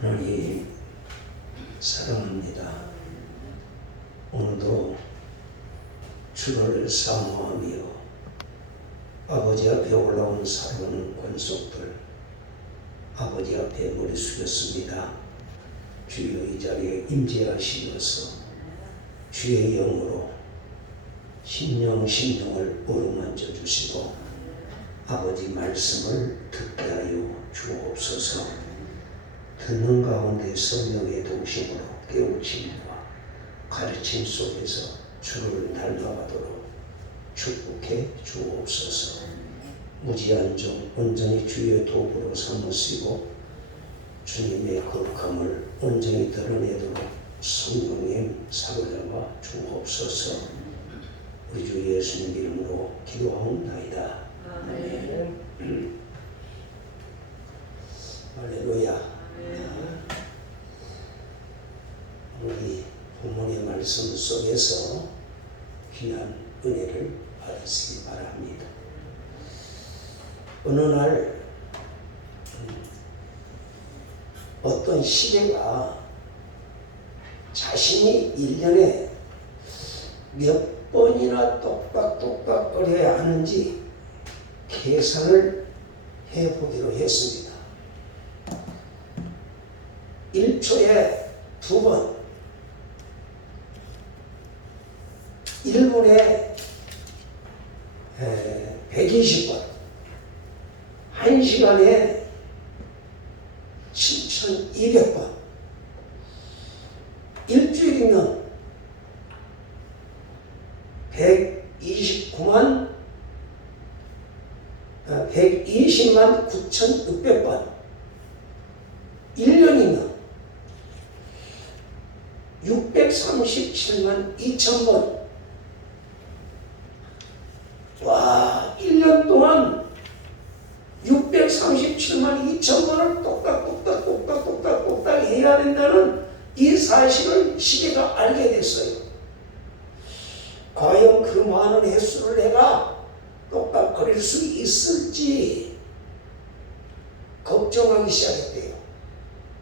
하나님 사랑합니다. 오늘도 주를 사모하며 아버지 앞에 올라온 사랑하는 권속들 아버지 앞에 머리 숙였습니다. 주여 이 자리에 임재하시면서 주의 영으로 심령을 어루만져 주시고 아버지 말씀을 듣게 하여 주옵소서. 듣는 가운데 성령의 동심으로 깨우침과 가르침 속에서 주를 닮아가도록 축복해 주옵소서. 무지한 종 온전히 주의 도구로 삼으시고 주님의 거룩함을 온전히 드러내도록 성령님 사로잡아 주옵소서. 우리 주 예수님 이름으로 기도하옵나이다. 아멘. 할렐루야. 우리 부모의 말씀 속에서 귀한 은혜를 받으시기 바랍니다. 어느 날 어떤 시대가 자신이 1년에 몇 번이나 똑딱거려야 하는지 계산을 해보기로 했습니다. 1초에 2번, 1분에 120번, 1시간에 7,200번, 일주일이면 120만 9,600번, 1년이면 637만 2,000번. 와, 1년 동안 637만 2,000번을 똑딱 해야 된다는 이 사실을 시계가 알게 됐어요. 과연 그 많은 횟수를 내가 똑딱거릴 수 있을지 걱정하기 시작했대요,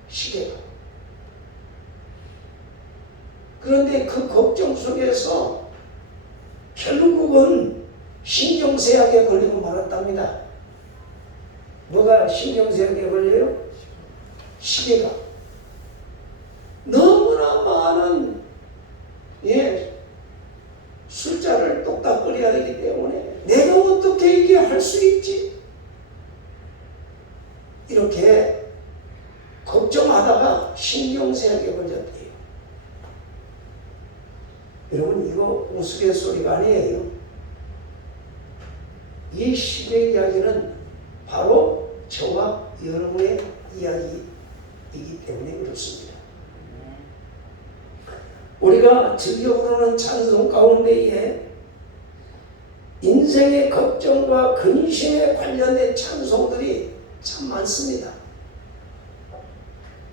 시계가. 그런데 그 걱정 속에서 결국은 신경쇠약에 걸리고 말았답니다. 뭐가 신경쇠약에 걸려요? 시계가. 너무나 많은 숫자를 똑딱거려야 되기 때문에 내가 어떻게 이게 할 수 있지? 이렇게 걱정하다가 신경쇠약에 걸렸대요. 여러분, 이거 우스갯소리가 아니에요. 이 시계 이야기는 바로 저와 여러분의 이야기이기 때문에 그렇습니다. 우리가 즐겨 부르는 찬송 가운데에 인생의 걱정과 근심에 관련된 찬송들이 참 많습니다.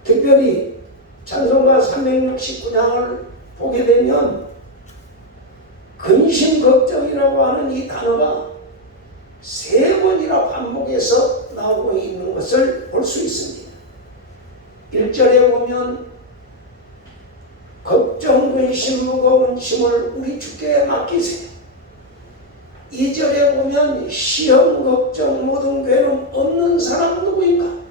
특별히 찬송가 369장을 보게 되면 근심 걱정이라고 하는 이 단어가 3번이나 반복해서 나오고 있는 것을 볼 수 있습니다. 1절에 보면 걱정, 근심, 무거운 짐을 우리 주께 맡기세요. 2절에 보면 시험, 걱정, 모든 괴로움 없는 사람 누구인가?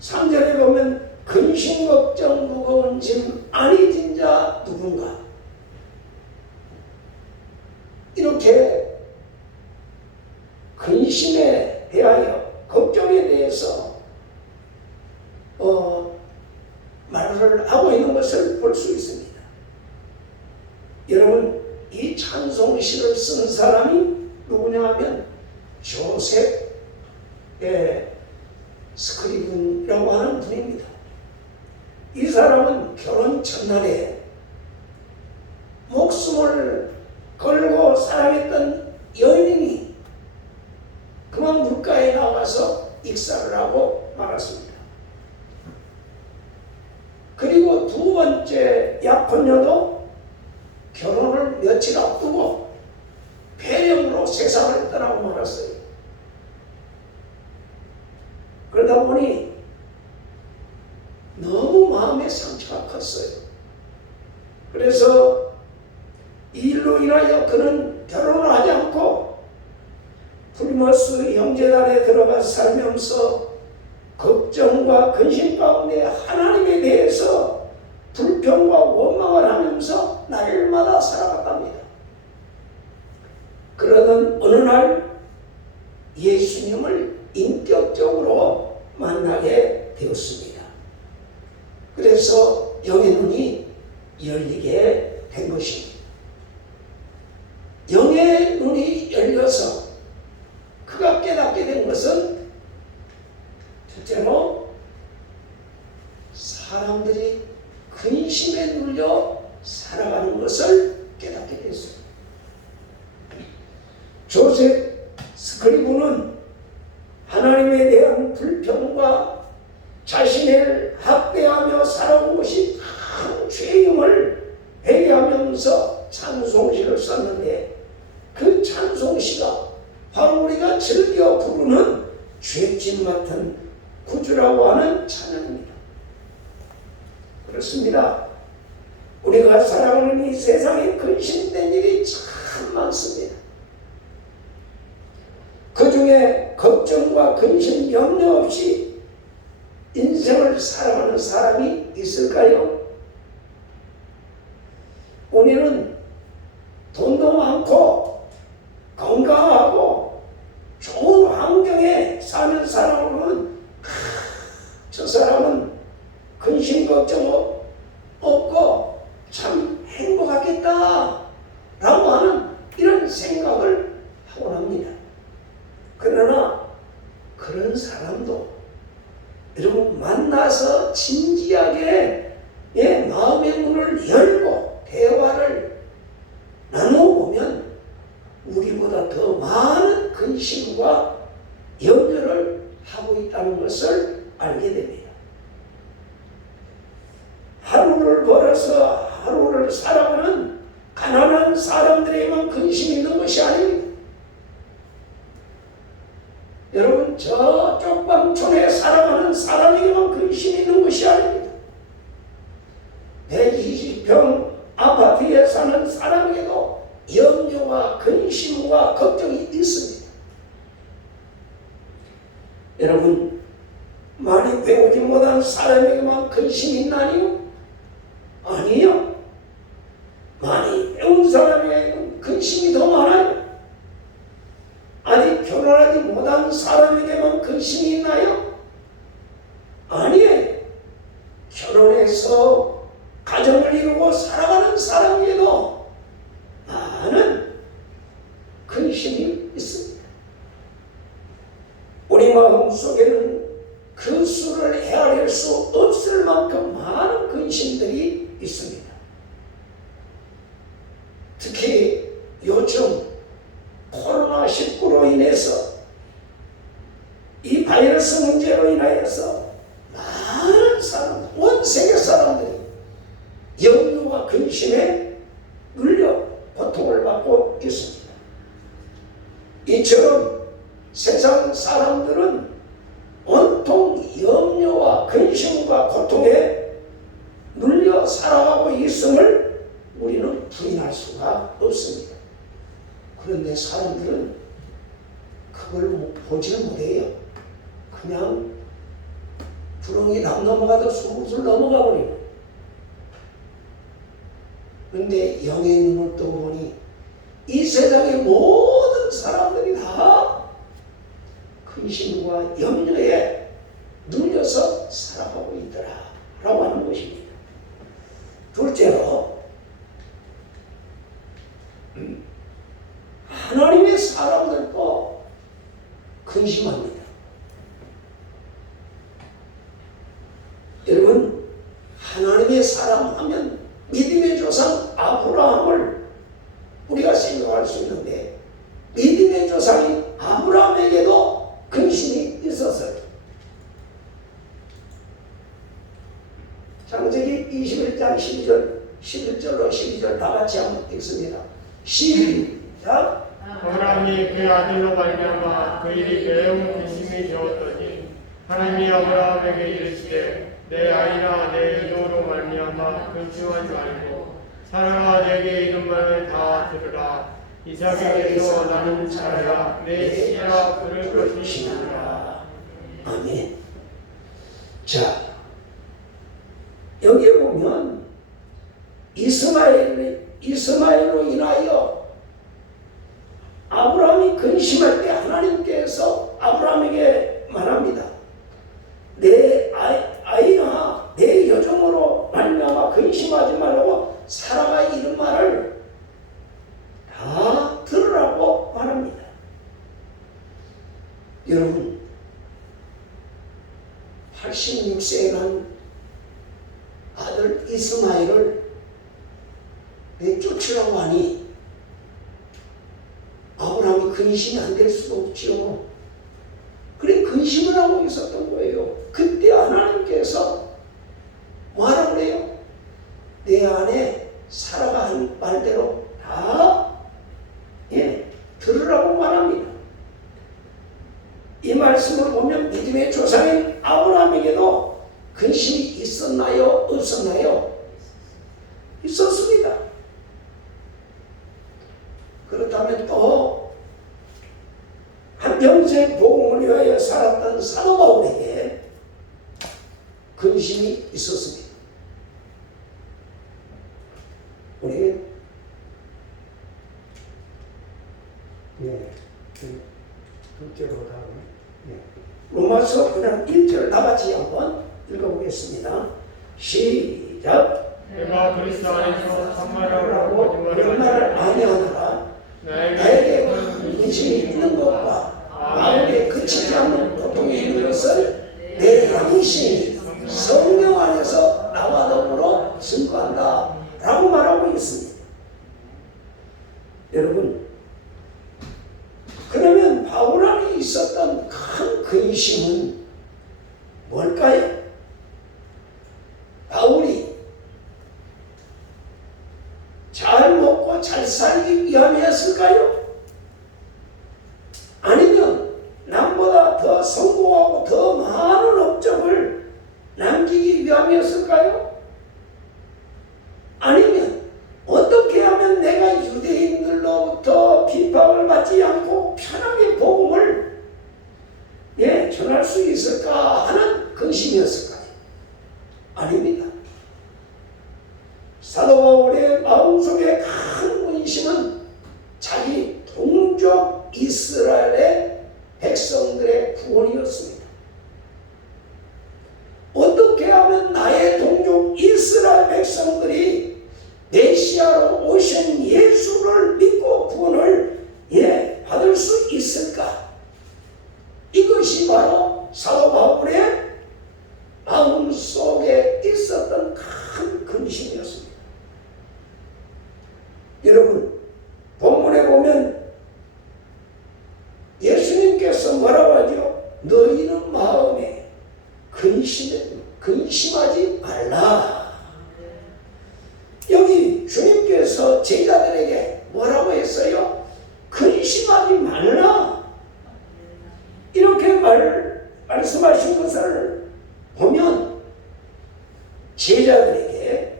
3절에 보면 근심, 걱정, 무거운 짐 안 잊은 자 누군가? 이렇게 근심에 대하여, 걱정에 대해서 말을 하고 있는 것을 볼 수 있습니다. 여러분, 이 찬송시를 쓴 사람이 누구냐 하면 조셉 스크리븐이라고 하는 분입니다. 이 사람은 결혼 첫날에 목숨을 걸고 사랑했던 여인이 그만 물가에 나가서 익사를 하고 말았습니다. 그리고 두 번째 약혼녀도 결혼을 며칠 앞두고 폐렴으로 세상을 떠나고 말았어요. 그러다 보니 마음의 상처가 컸어요. 그래서 이 일로 인하여 그는 결혼을 하지 않고 불모스 형제단에 들어가 살면서 걱정과 근심 가운데 하나님에 대해서 불평과 원망을 하면서 날마다 살아갔답니다. 그러던 어느 날 예수님을 인격적으로 만나게 되었습니다. 그래서 영의 눈이 열리게 된 것입니다. 영의 눈이 열려서 그가 깨닫게 된 것은 첫째로 사람들이 근심에 눌려 살아가는 것을 깨닫게 됐습니다. 조셉 스크리브는 하나님에 대한 불평과 자신을 학대하며 살아온 것이 큰 죄임을 회개하면서 찬송시를 썼는데 그 찬송시가 바로 우리가 즐겨 부르는 죄짐 맡은 구주라고 하는 찬양입니다. 그렇습니다. 우리가 살아가는 이 세상에 근심된 일이 참 많습니다. 그 중에 걱정과 근심, 염려 없이 인생을 살아가는 사람이 있을까요? 우리는 돈도 많고 건강하고 좋은 환경에 사는 사람은 저 사람은 근심 걱정 없고 참 행복하겠다 라고 하는 이런 생각을 하곤 합니다. 그러나 그런 사람도 여러분 만나서 진지하게 마음의 문을 열고 대화를 나눠보면 우리보다 더 많은 근심과 염려를 하고 있다는 것을 알게 됩니다. 하루를 벌어서 하루를 살아가는 가난한 사람들에게만 근심이 있는 것이 아닙니다. 여러분 저쪽 방촌에 살아가는 사람에게만 근심이 있는 것이 아닙니다. 120평 아파트에 사는 사람에게도 염려와 근심과 걱정이 있습니다. 여러분 많이 배우지 못한 사람에게만 근심이 있나니요? 아니요. 많이 배운 사람에게는 근심이 더 많아요. 아직 결혼하지 못한 사람에게만 근심이 있나요? 아니에요. 결혼해서 가정을 이루고 살아가는 사람에게도 많은 근심이 있습니다. 우리 마음 속에는 그 수를 헤아릴 수 없을 만큼 많은 근심들이 있습니다. 특히 요즘 코로나19로 인해서 이 바이러스 문제로 인하여서 많은 사람들, 온 세계 사람들이 염려와 근심에 눌려 고통을 받고 있습니다. 이처럼 세상 사람들은 온통 염려와 근심과 고통에 눌려 살아가고 있음을 우리는 부인할 수가 없습니다. 그런데 사람들은 그걸 보지를 못해요. 그냥 구렁이 남 넘어가도 술술 넘어가 버리고. 그런데 영의 눈을 뜨고 보니 이 세상의 모든 사람들이 다 근심과 염려에 눌려서 살아가고 있더라 라고 하는 것입니다. 둘째로 하나님의 사람들도 근심합니다. 여러분 하나님의 사람 하면 믿음의 조상 아브라함을 우리가 생각할 수 있는데 믿음의 조상인 아브라함에게도 근심이 있었어요. 창세기 21장 11절로 12절 다 같이 한번 읽습니다. 시작. 아브라함이 그 아들로 말미암아 그 일이 매우 근심이 되었더니 하나님이 아브라함에게 이르시되 내 아이나 내 이노로 말미암아 근심하지 말고 사라가 내게 이른 말을 다 들으라. 이삭에게서 나는 자야 내 씨라 부를 것이니라. 아멘. 자, 여기에 보면 이스마엘로 인하여 아브라함이 근심할 때 하나님께서 아브라함에게 말합니다. 내 아이나 내 여종으로 말미암아 근심하지 말라고 사라가 이른 말을 다 들으라고 말합니다. 여러분, 86세에 난 아들 이스마엘을 내쫓으라고 하니 아브라함이 근심이 안 될 수가 없지요. 그래 근심을 하고 있었던 거예요. 그때 하나님께서 뭐하라고 그래요? 내 안에 사라가 한 말대로 다 들으라고 말합니다. 이 말씀을 보면 믿음의 조상인 아브라함에게도 근심이 있었나요? 없었나요? 있었습니다. 그렇다면 또 한평생 복음을 위하여 살았던 사도 바울에게 근심이 있었습니다. 우리 둘째로 다음 로마서 9장 1절 나같이 한번 읽어보겠습니다. 시작. 내가 그리스도 안에서 참말을 하고 거짓말을 아니하노라. 나에게 근심이 있는 것과 마음에 그치지 않는 고통이 있는 것을 내 양심이 성령 안에서 나와 더불어 증거한다 라고 말하고 있습니다. 여러분, 그러면 바울 안에 있었던 큰 근심은 뭘까요? 바울이 잘 먹고 잘 살기 위함이었을까요? 아니면 남보다 더 성공하고 더 많은 업적을 남기기 위함이었을까요? 아니면 어떻게 하면 내가 유대인들로부터 비방을 받지 않고 편하게 복음을 전할 수 있을까 하는 근심이었을까요? 아닙니다. 사도 바울의 마음속에 큰 근심은 자기 동족 이스라엘의 백성들의 구원이었습니다. 어떻게 하면 나의 동족 이스라엘 백성들이 메시아로 오신 예수를 믿고 구원을 받을 수 있을까? 이것이 바로 사도 바울의 마음속에 있었던 큰 근심이었습니다. 여러분, 본문에 보면 예수님께서 뭐라고 하죠? 너희는 마음에 근심하지 말라. 여기 주님께서 제자들에게 뭐라고 했어요? 근심하지 말라. 이렇게 말씀하신 것을 보면 제자들에게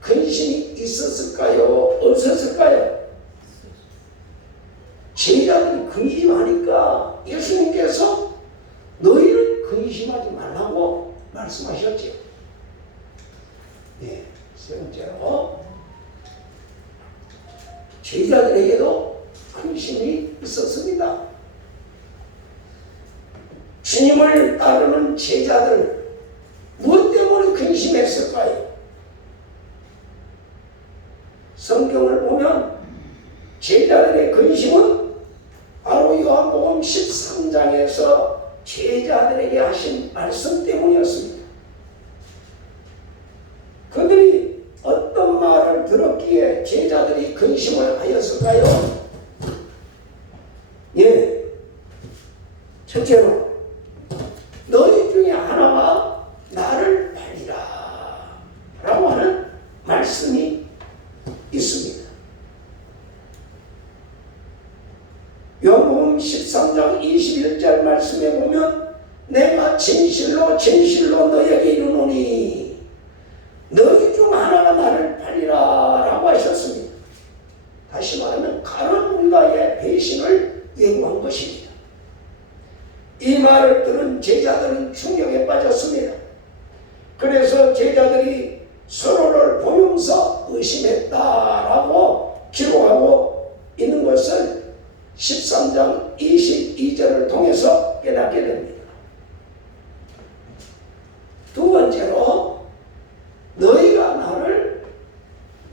근심이 있었을까요? 없었을까요? 제자들이 근심하니까 예수님께서 너희는 근심하지 말라고 말씀하셨죠. 세 번째로 제자들에게도 근심이 있었습니다. 주님을 따르는 제자들 무엇 때문에 근심했을까요? 성경을 보면 제자들의 근심은 바로 요한복음 13장에서 제자들에게 하신 말씀 때문이었습니다. 그들이 어떤 말을 들었기에 제자들이 근심을 하였을까요? 첫째로 너희 중에 하나가 나를 팔리라 라고 하는 말씀이 있습니다. 요한복음 13장 21절 말씀에 보면 내가 진실로 제자들이 서로를 보면서 의심했다라고 기록하고 있는 것을 13장 22절을 통해서 깨닫게 됩니다. 두 번째로 너희가 나를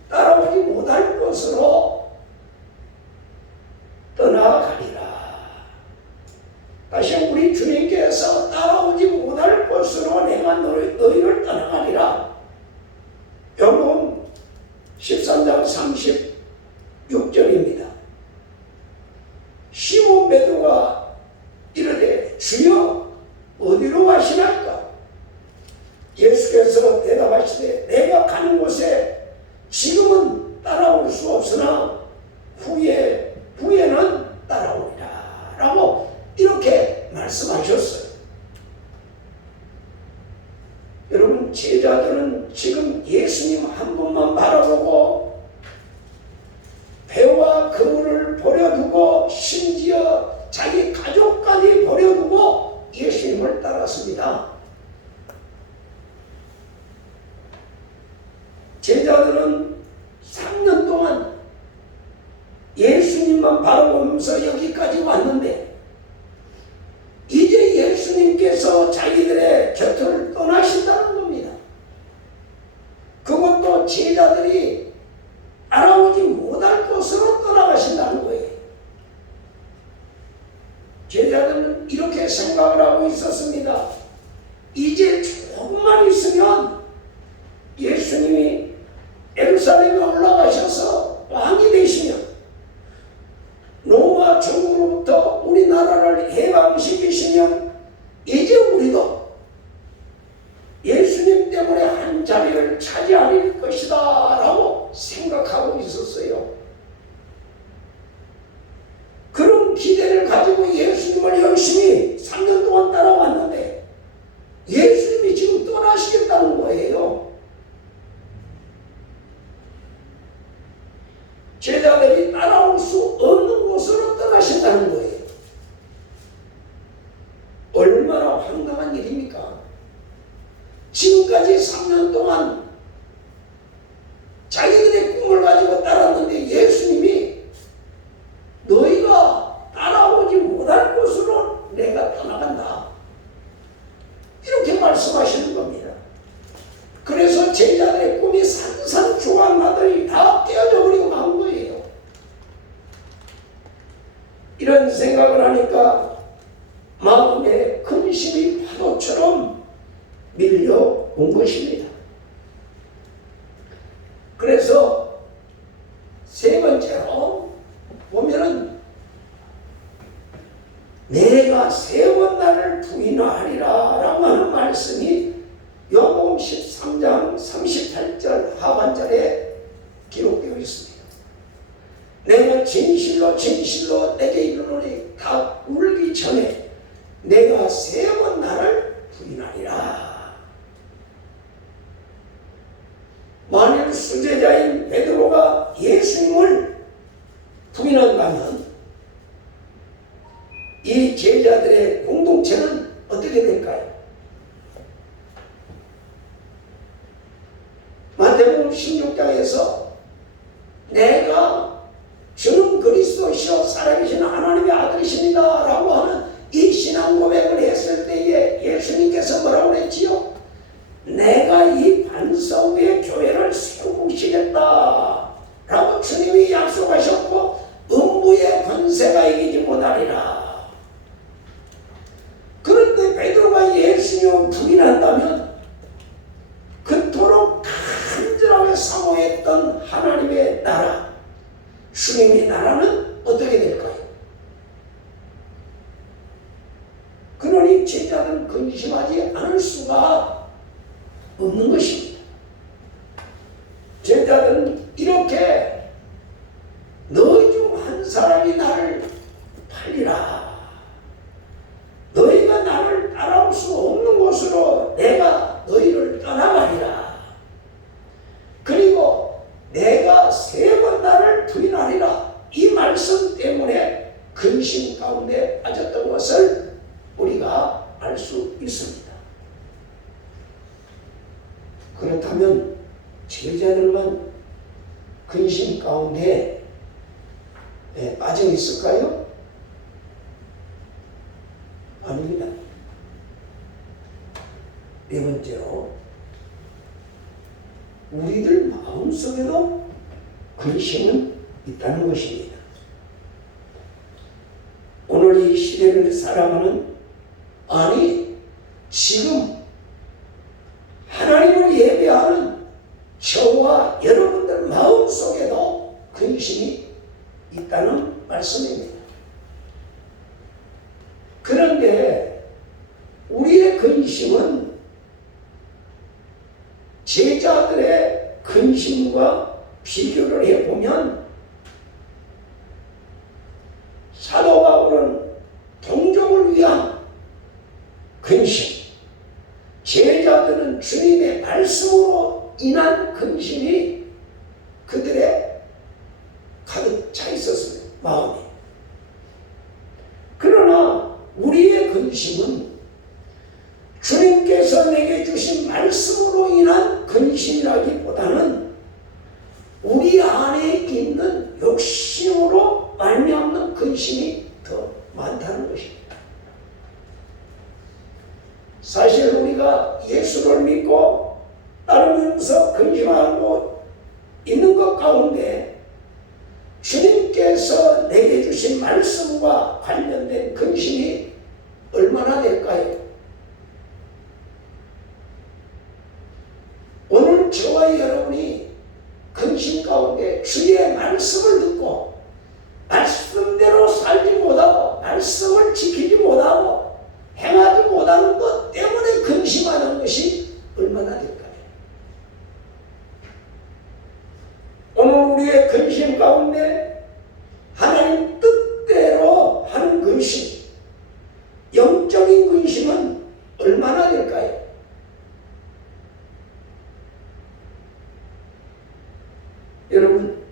따라오지 못할 것으로 떠나가리라. 다시 우리 주님께서 따라오지 못할 것으로 내가 너희를 떠나가리라. 요건 13장 36절입니다. 시몬 베드로가 이르되 주여 어디로 가시나이까? 예수께서 대답하시되 내가 가는 곳에 지금은 따라올 수 없으나 후에는 따라오리라 라고 이렇게 말씀하셨어요. 여러분, 제자들은 지금 예수님 한 분만 바라보고 배와 그물을 버려두고 심지어 자기 가족까지 버려두고 예수님을 따랐습니다. 제자들은 3년 동안 예수님만 바라보면서 여기까지 왔는데 이제 예수님께서 자기들의 곁을 떠나신다는 겁니다. 그것도 제자들이 알아오지 못할 곳으로 떠나가신다는 거예요. 제자들은 이렇게 생각을 하고 있었습니다. 이제 조금만 있으면 예수님이 예루살렘에 올라가셔서 왕이 되시면 로마 정부로부터 우리나라를 해방시키시면 이제 우리도 예수님 때문에 한 자리를 차지할 것이다 라고 생각하고 있었어요. 그런 기대를 가지고 예수님을 열심히 3년 동안 따라왔는데 예수님이 지금 떠나시겠다는 거예요. 제자들이 따라올 수 없는 곳으로 떠나신다는 거예요. 얼마나 황당한 일입니까? 지금까지 3년 동안 자기들의 꿈을 가지고 따랐는데 예수님이 너희가 따라오지 못할 곳으로 내가 떠나간다 이렇게 말씀하시는 겁니다. 그래서 제자들의 꿈이 산산조각나더니 다 깨어져 버리고 만 거예요. 이런 생각을 하니까 마음에 근심이 파도처럼 밀려온 것입니다. 그래서 세 번째로 보면은 내가 세 번 나를 부인하리라 라고 하는 말씀이 요한복음 13장 38절 하반절에 기록되어 있습니다. 내가 진실로 진실로 내게 이르노니 다 울기 전에 내가 세 번 나를 부인하리라. 만일 수제자인 베드로가 예수님을 부인한다면 이 제자들의 공동체는 어떻게 될까요? 마태복음 16장에서 내가 주는 그리스도시요 살아계신 하나님의 아들이십니다 라고 하는 이 신앙 고백을 했을 때에 예수님께서 뭐라고 그랬지요? 내가 이 반석 위에 교회를 세우시겠다 라고 주님이 약속하셨고 음부의 권세가 이기지 못하리라. 그런데 베드로가 예수님을 부인한다면 그토록 간절하게 사모했던 하나님의 나라, 주님의 나라는 어떻게 될까요? 그러니 제자는 근심하지 않을 수가 없는 것입니다. 제자들은 이렇게 너희 중 한 사람이 나를 팔리라. 너희가 나를 따라올 수 없는 곳으로 내가 너희를 떠나가리라. 그리고 내가 세 번 나를 부인하리라. 이 말씀 때문에 근심 가운데 빠졌던 것을 우리가 알 수 있습니다. 그렇다면 제자들만 근심 가운데 빠져 있을까요? 아닙니다. 네 번째로 우리들 마음속에도 근심은 있다는 것입니다. 오늘 이 시대를 살아가는 지금 하나님을 예배하는 저와 여러분들 마음속에도 근심이 있다는 말씀입니다. 그런데 우리의 근심은 제자들의 근심과 비교를 해보면 사도 바울은 동족을 위한 근심, 제자들은 주님의 말씀으로 인한 근심이 그들의 가득 차 있었습니다. 마음이. 그러나 우리의 근심은 주님께서 내게 주신 말씀으로 인한 근심이라기보다는 우리 안에 있는 욕심으로 말미암는 근심이 더 많다는 것입니다. 사실 우리가 예수를 믿고 따르면서 근심하고 있는 것 가운데 주님께서 내게 주신 말씀과 관련된 근심이 얼마나 될까요? 오늘 저와 여러분이 근심 가운데 주의 말씀을 듣고 말씀대로 살지 못하고 말씀을 지키지 못하고 행하지 못하는 것 때문에 근심하는 것이 얼마나 될까요? 오늘 우리의 근심 가운데 하나님 뜻대로 하는 근심, 영적인 근심은 얼마나 될까요? 여러분,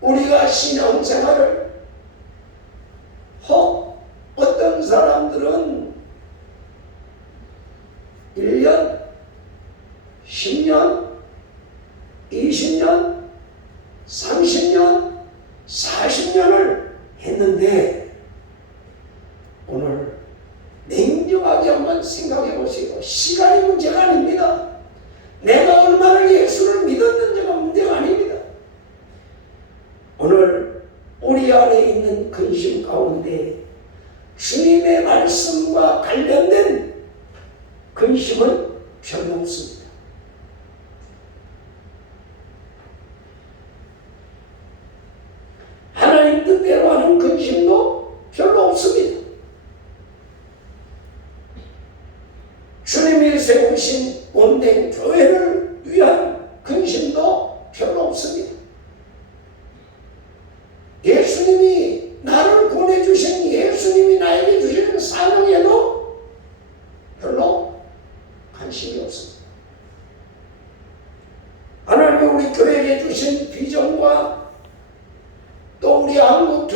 우리가 신앙생활을 어떤 사람들은 1년, 10년, 20년, 30년, 40년을 했는데 오늘 냉정하게 한번 생각해 보세요. 시간이 문제가 아닙니다. 내가 얼마나 예수를 믿었는지가 문제가 아닙니다. 오늘 우리 안에 있는 근심 가운데 주님의 말씀과 관련된 근심은 별로 없습니다. 하나님 뜻대로 하는 근심도 별로 없습니다. 주님이 세우신 온된 교회를 위한 근심도 별로 없습니다. 예수님이 나를 보내주신 예수님이 나에게 주시는 사명에도 별로 관심이 없습니다. 하나님이 우리 교회에 주신 비전과 또 우리 한국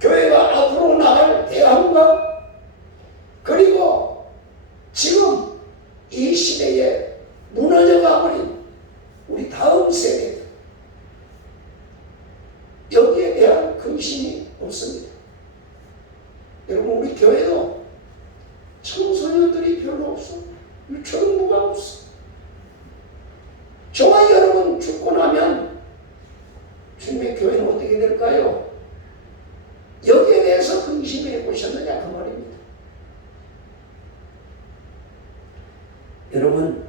교회가 앞으로 나갈 대안과 그리고 지금 이 시대에 무너져 가버린 우리 다음 세대 여기에 대한 근심이 없습니다. 여러분, 우리 교회도 청소년들이 별로 없어. 유초등부가 없어. 저와 여러분 죽고 나면 주님의 교회는 어떻게 될까요? 여기에 대해서 근심해 보셨느냐 그 말입니다. 여러분,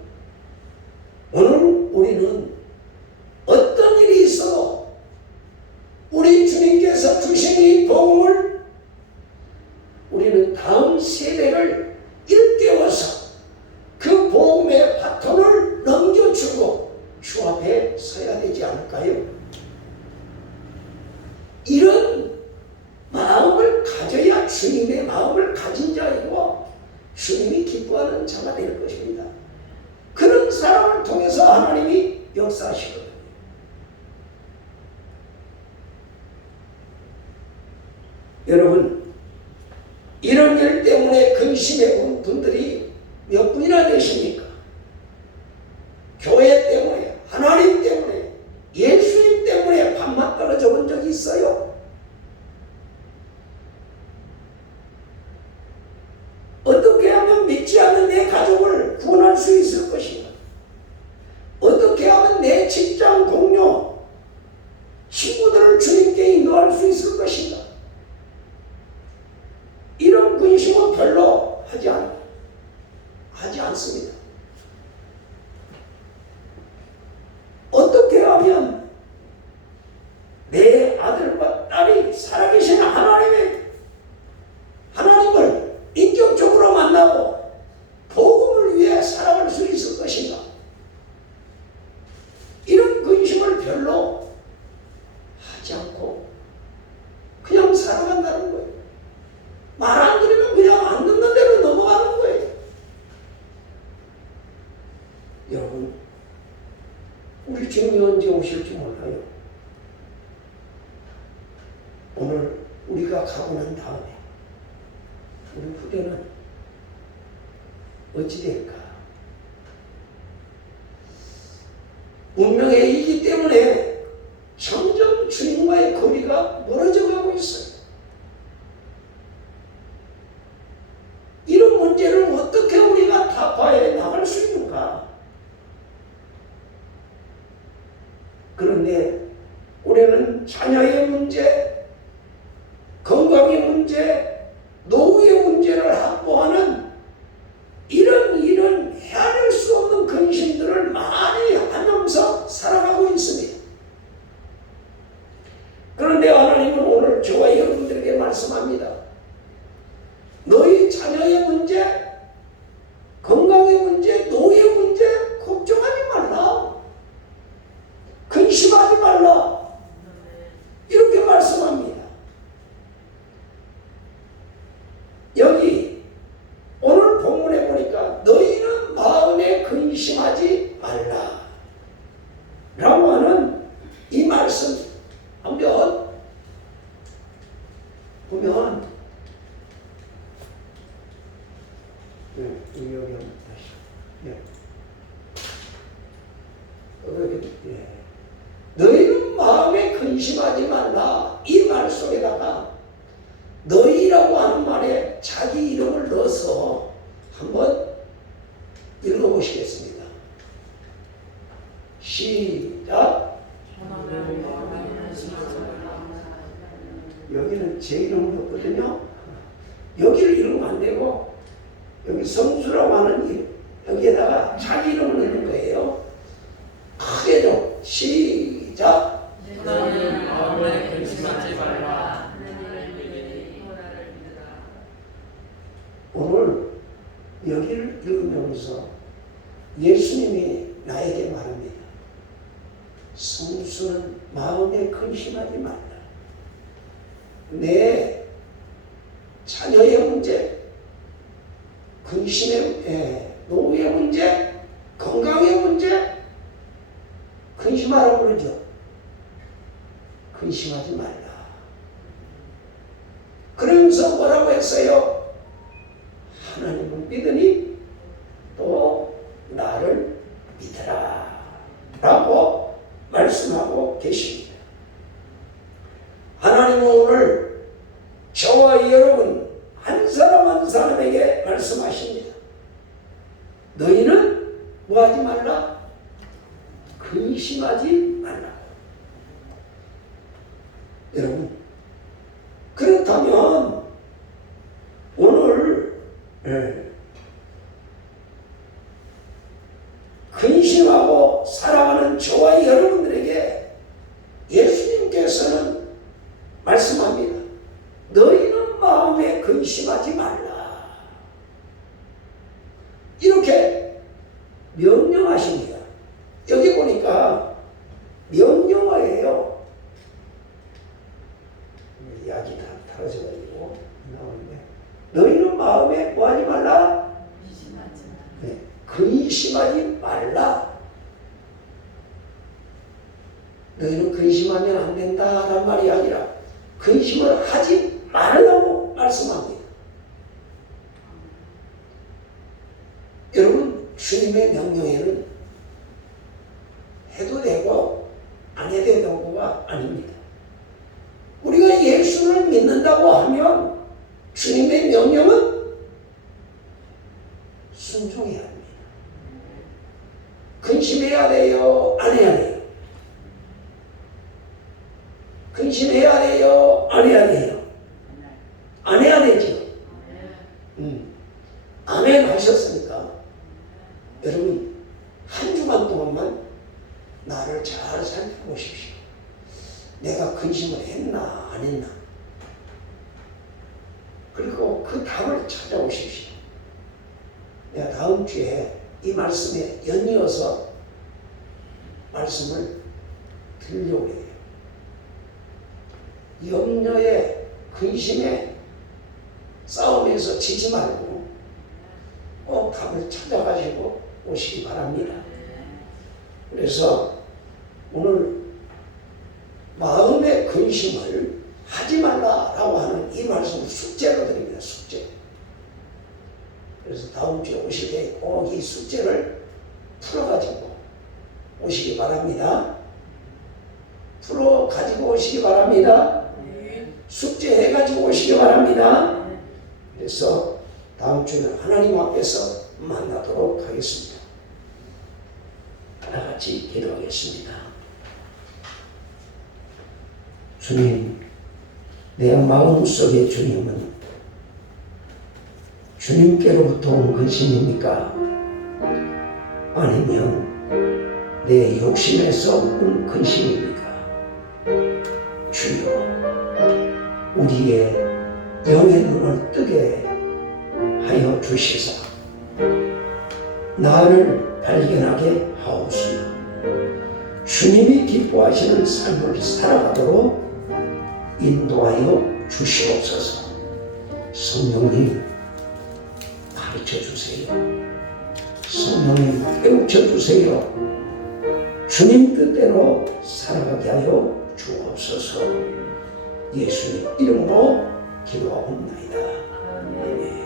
오늘 우리는 어떤 일이 있어도 우리 주님께서 주신 이 복음을 우리는 다음 세대를 일깨워서 그 복음의 바톤을 넘겨주고 주 앞에 서야 되지 않을까요? 이런 마음을 가져야 주님의 마음을 가진 자이고 주님이 기뻐하는 자가 될 것입니다. 그런 사람을 통해서 하나님이 역사하시거든요. 여러분, 이런 일 때문에 근심해 온 분들이 몇 분이나 되십니까? 여러분, 우리 주님이 언제 오실지 몰라요. 오늘 우리가 가고 난 다음에 우리 후대는 어찌 될까? 운명의 이기 때문에 점점 주님과의 거리가 멀어져 가고 있어요. 이런 문제를 어떻게 우리가 타파해 나갈 수 있는가? 그런데 올해는 자녀의 문제, 건강의 문제, 노후의 문제를 확보하는 이런 헤아릴 수 없는 근심들을 많이 하면서 살아가고 있습니다. 그런데 하나님은 오늘 저와 여러분들에게 말씀합니다. 너희 자녀의 문제, 건강의 문제, 노후의 문제 걱정하지 말라. 근심하지 말라. 이렇게 말씀합니다. 여기 오늘 본문에 보니까 너희는 마음에 근심하지 말라 라고 하는 이 말씀 한번 보면 여기 다시 너희는 마음에 근심하지 말라. 이 말 속에다가 너희라고 하는 말에 자기 이름을 넣어서 한번 읽어보시겠습니다. 시작. 여기는 제 이름을 넣거든요. 여기를 읽으면 안 되고 여기 성수라고 하는 여기에다가 자기 이름을 넣는 거예요. 크게 좀 시작. 너는 마음에 근심하지 말라. 오늘 여기를 읽으면서 예수님이 나에게 말합니다. 성수는 마음에 근심하지 말라. 내 자녀의 문제, 근심의 노후의 문제, 건강의 문제 근심하라고 그러죠. 근심하지 말라. 그러면서 뭐라고 했어요? 하나님을 믿으니 또 나를 믿으라 라고 말씀하고 계십니다. 하나님은 오늘 저와 여러분 한 사람 한 사람에게 말씀하십니다. 너희는 뭐하지 말라? 근심하지 말라. 여러분, 그렇다면 오늘 근심하고 살아가는 저와 여러분들에게 예수님께서는 말씀합니다. 너희는 마음에 근심하지 말라. 이렇게 명령하십니다. 여기 보니까 명령어예요. 약이 다 떨어져가지고 나오는데 너희는 마음에 뭐하지 말라? 네, 근심하지 말라. 너희는 근심하면 안 된다란 말이 아니라 근심을 하지 말라고 말씀합니다. 여러분, 주님의 명령에는 해도 되고 안 해도 되고가 아닙니다. 우리가 예수를 믿는다고 하면 주님의 명령은 순종해야 합니다. 근심해야 돼요? 안 해야 돼요? 근심해야 돼요? 안 해야 돼요? 안 해야 되죠? 아멘 하셨으니까 여러분 한 주간 동안만 나를 잘 살펴보십시오. 내가 근심을 했나 안 했나. 그리고 그 답을 찾아오십시오. 내가 다음 주에 이 말씀에 연이어서 말씀을 드리려고 해요. 염려에 근심에 싸움에서 지지 말고 꼭 답을 찾아가시고 오시기 바랍니다. 그래서 오늘 마음의 근심을 하지 말라라고 하는 이 말씀을 숙제로 드립니다. 숙제. 그래서 다음 주에 오실 때 꼭 이 숙제를 풀어가지고 오시기 바랍니다. 풀어가지고 오시기 바랍니다. 숙제해가지고 오시기 바랍니다. 그래서 다음 주는 하나님 앞에서 만나도록 하겠습니다. 하나같이 기도하겠습니다. 주님, 내 마음속에 주님은 주님께로부터 온 근심입니까? 아니면 내 욕심에서 온 근심입니까? 주여, 우리의 영의 눈을 뜨게 하여 주시사 나를 발견하게 하옵소서. 주님이 기뻐하시는 삶을 살아가도록 인도하여 주시옵소서. 성령님 가르쳐 주세요. 성령님 깨우쳐 주세요. 주님 뜻대로 살아가게 하여 주옵소서. 예수의 이름으로 기도하옵나이다. 아멘.